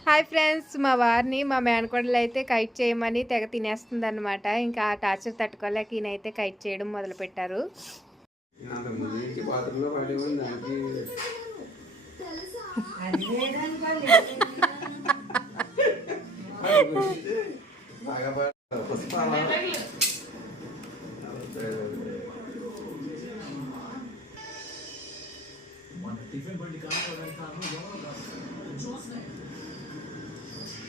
Hi friends మా వారిని మా మేనకోడలు అయితే కైట్ చేయమని తెగ తినేస్తుంది అనమాట ఇంకా ఆ టార్చర్ తట్టుకోలేక ఈయనైతే కైట్ చేయడం మొదలు పెట్టారు అంతకుముందు నుంచి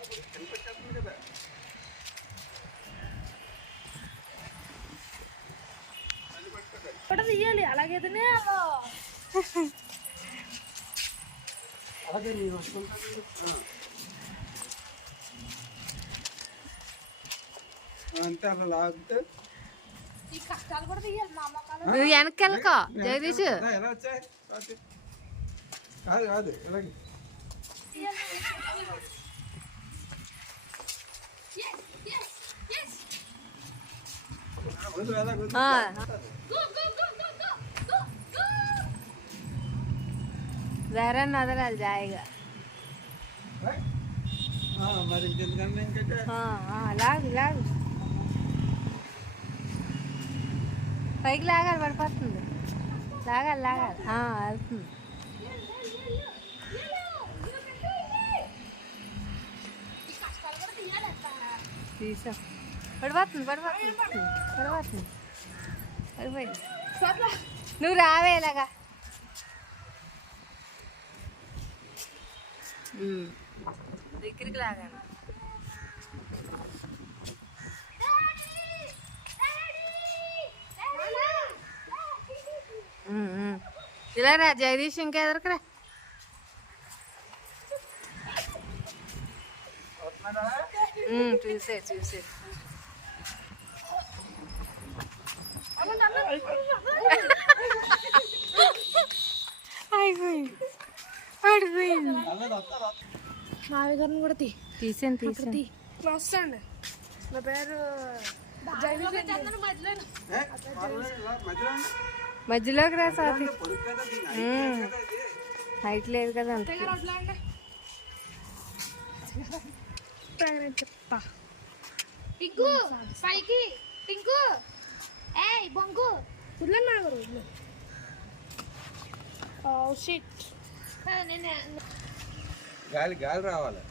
కనిపెట్టేస్తుంది కదా పట్టుకోండి తీయాలి అలాగైతేనే అలా అలాగే నేను వస్తుంటాను. అంతే అలా లాగితే. నువ్వు వెనక్కి వెళ్ళకో జగదీష్. కాదు కాదు జరన్ వదలాలి జాయిగా. లాగు లాగు. పైకి లాగాలి పడిపోతుంది. లాగాలి లాగాలి. వెళ్తుంది. తీసాం పడిపోతుంది పడిపోతుంది పడిపోతుంది పడిపోయింది నువ్వు రావే ఇలాగా. ఉమ్. దగ్గరికి లాగాను. ఉమ్. ఇలా రా జగదీష్ ఇంకా ఎదరకరా? చూసే చూసే అయిపోయింది కూడా తీ తీసాను తీసాను తీ నా పేరు మధ్యలోకి రా సాతి హైట్ లేదు కదా అంత చెప్తా టింకు పైకి టింకు ఏయ్ బొంగు వదిలేను నా గారు షిట్ నేను. గాలి గాలి రావాలి.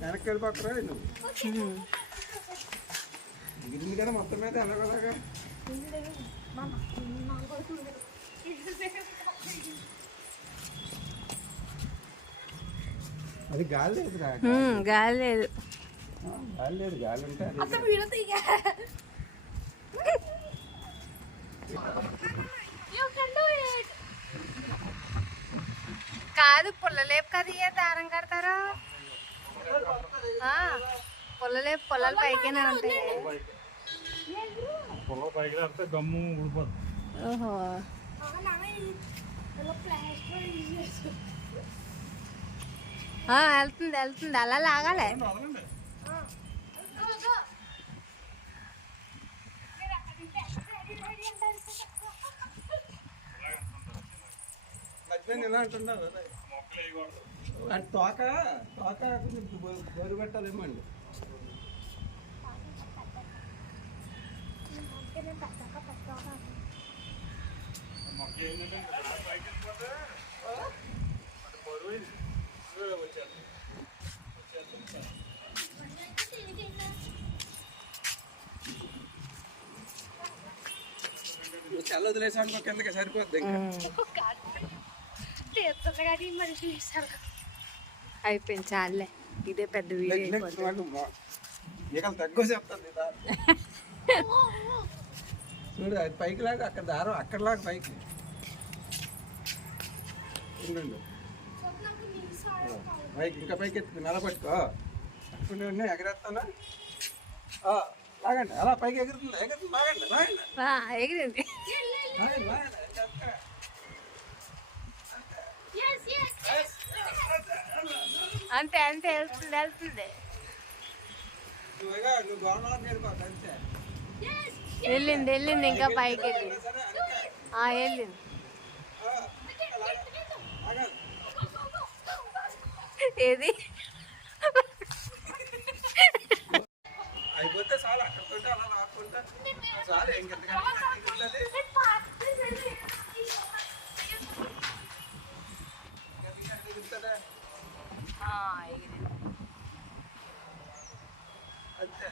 వెనక్కి వెళ్ళిపోకరా నువ్వు దిగింది కదా మొత్తం మీద ఎలాగోలాగా అది గాలి లేదు గాలి లేదు. గాలి లేదు. గాలి ఉంటే. కాదు పుల్లలేపు కదా ఇయ్య దారం కడతారు? ఆ, పుల్లలేపు పుల్లలు పైకినే ఉంటాయి. పొలం పైకి రాస్తే గమ్ము ఊడిపోతుంది ఓహో ఆ, నాన్న, ఈ- ఇలా ప్లాస్టర్ యూజ్ చేసు. ఆ, వెళ్తుంది వెళ్తుంది. అలా లాగాలి. తోక తోక కొంచెం బోరు పెట్టాలేమో అండి మొక్క ఏంటంటే గాలి వదిలేసాను కిందకి సరిపోద్ది అయిపోయింది చాలే ఇదే పెద్ద వీడియో తక్కువ చెప్తుంది. చూడు అది పైకి లాగా అక్కడ దారం అక్కడ లాగా పైకి పైకి ఇంకా పైకి ఎత్తుకు నిలబెట్టుకో అక్కడ ఎగరేస్తానా? లాగండి అలా పైకి ఎగురుతుంది ఎగురుతుంది లాగండి లాగండి. ఎగిరింది. అంతే అంతే వెళ్తుంది వెళ్తుంది. వెళ్ళింది వెళ్ళింది ఇంకా పైకి వెళ్ళింది. ఆ, వెళ్ళింది. ఏది? అయిపోతే చాలా అక్కడ అలా రాకుండా చాలా ఇంకెంతకంటే ఎగురుతుంది ఇంకెంతకంటే ఎగురుతుందా ఆ, ఎగిరింది అంతే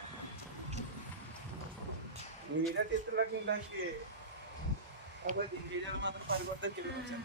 నువ్వు వీడియో తీస్తున్నట్టు దానికి కాబట్టి ఈ వీడియోలు మాత్రం పరిగొట్టడానికి వెళ్ళి